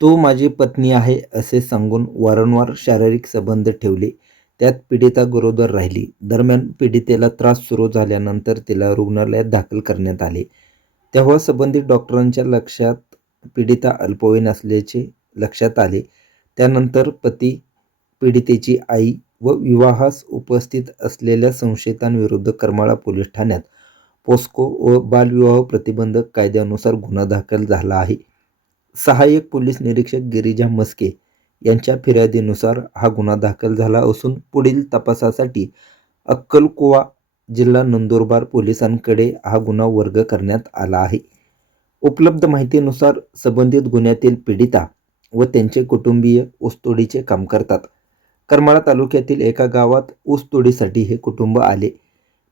तो माझी पत्नी आहे असे सांगून वारंवार शारीरिक संबंध ठेवले. त्यात पीडिता गरोदर राहिली. दरम्यान पीडितेला त्रास सुरू झाल्यानंतर तिला रुग्णालयात दाखल करण्यात आले. तेव्हा संबंधित डॉक्टरांच्या लक्षात पीडिता अल्पवयीन असल्याचे लक्षात आले. त्यानंतर पती पीडितेची आई व विवाहास उपस्थित असलेल्या संशयितांविरुद्ध करमाळा पोलीस ठाण्यात पोस्को व बालविवाह प्रतिबंधक कायद्यानुसार गुन्हा दाखल झाला आहे. सहाय्यक पोलीस निरीक्षक गिरिजा मस्के यांच्या फिर्यादीनुसार हा गुन्हा दाखल झाला असून पुढील तपासासाठी अक्कलकुवा जिल्हा नंदुरबार पोलिसांकडे हा गुन्हा वर्ग करण्यात आला आहे. उपलब्ध माहितीनुसार संबंधित गुन्ह्यातील पीडिता व त्यांचे कुटुंबीय ऊसतोडीचे काम करतात. करमाळा तालुक्यातील एका गावात ऊसतोडीसाठी हे कुटुंब आले.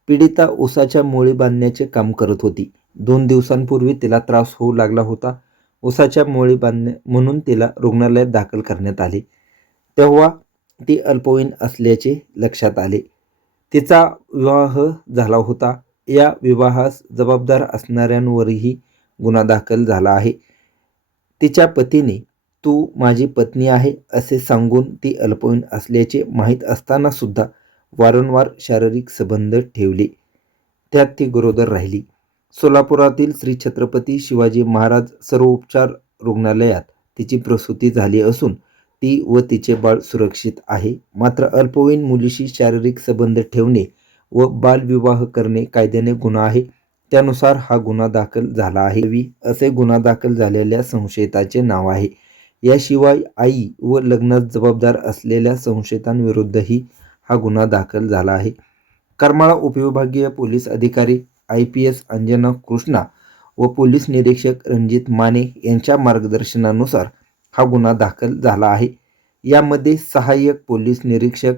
पीडिता ऊसाच्या मोळी बांधण्याचे काम करत होती. दोन दिवसांपूर्वी तिला त्रास होऊ लागला होता. उसाच्या मोळी बांधणे म्हणून तिला रुग्णालयात दाखल करण्यात आले. तेव्हा ती अल्पवयीन असल्याचे लक्षात आले. तिचा विवाह झाला होता. या विवाहास जबाबदार असणाऱ्यांवरही गुन्हा दाखल झाला आहे. तिच्या पतीने तू माझी पत्नी आहे असे सांगून ती अल्पवयीन असल्याचे माहीत असतानासुद्धा वारंवार शारीरिक संबंध ठेवले. त्यात ती गरोदर राहिली. सोलापुरातील श्री छत्रपती शिवाजी महाराज सर्वोपचार रुग्णालयात तिची प्रसूती झाली असून ती व तिचे बाळ सुरक्षित आहे. मात्र अल्पवयीन मुलीशी शारीरिक संबंध ठेवणे व बालविवाह करणे कायद्याने गुन्हा आहे. त्यानुसार हा गुन्हा दाखल झाला आहे. वी असे गुन्हा दाखल झालेल्या संशयिताचे नाव आहे. याशिवाय आई व लग्नात जबाबदार असलेल्या संशयितांविरुद्धही हा गुन्हा दाखल झाला आहे. करमाळा उपविभागीय पोलीस अधिकारी I P S Anjana Krishna व पोलीस निरीक्षक रणजित माने यांच्या मार्गदर्शनानुसार हा गुन्हा दाखल झाला आहे. यामध्ये सहाय्यक पोलीस निरीक्षक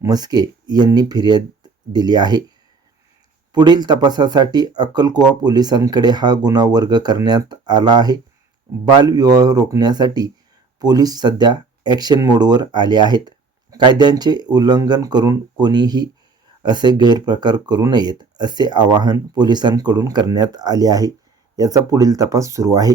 मस्के यांनी फिर्याद दिली आहे. पुढील तपासासाठी अक्कलकुवा पोलिसांकडे हा गुन्हा वर्ग करण्यात आला आहे. बालविवाह रोखण्यासाठी पोलीस सध्या ॲक्शन मोडवर आले आहेत. कायद्यांचे उल्लंघन करून कोणीही असे गैरप्रकार करू नयेत असे आवाहन पोलिसांकडून करण्यात आले आहे. याचा पुढील तपास सुरू आहे.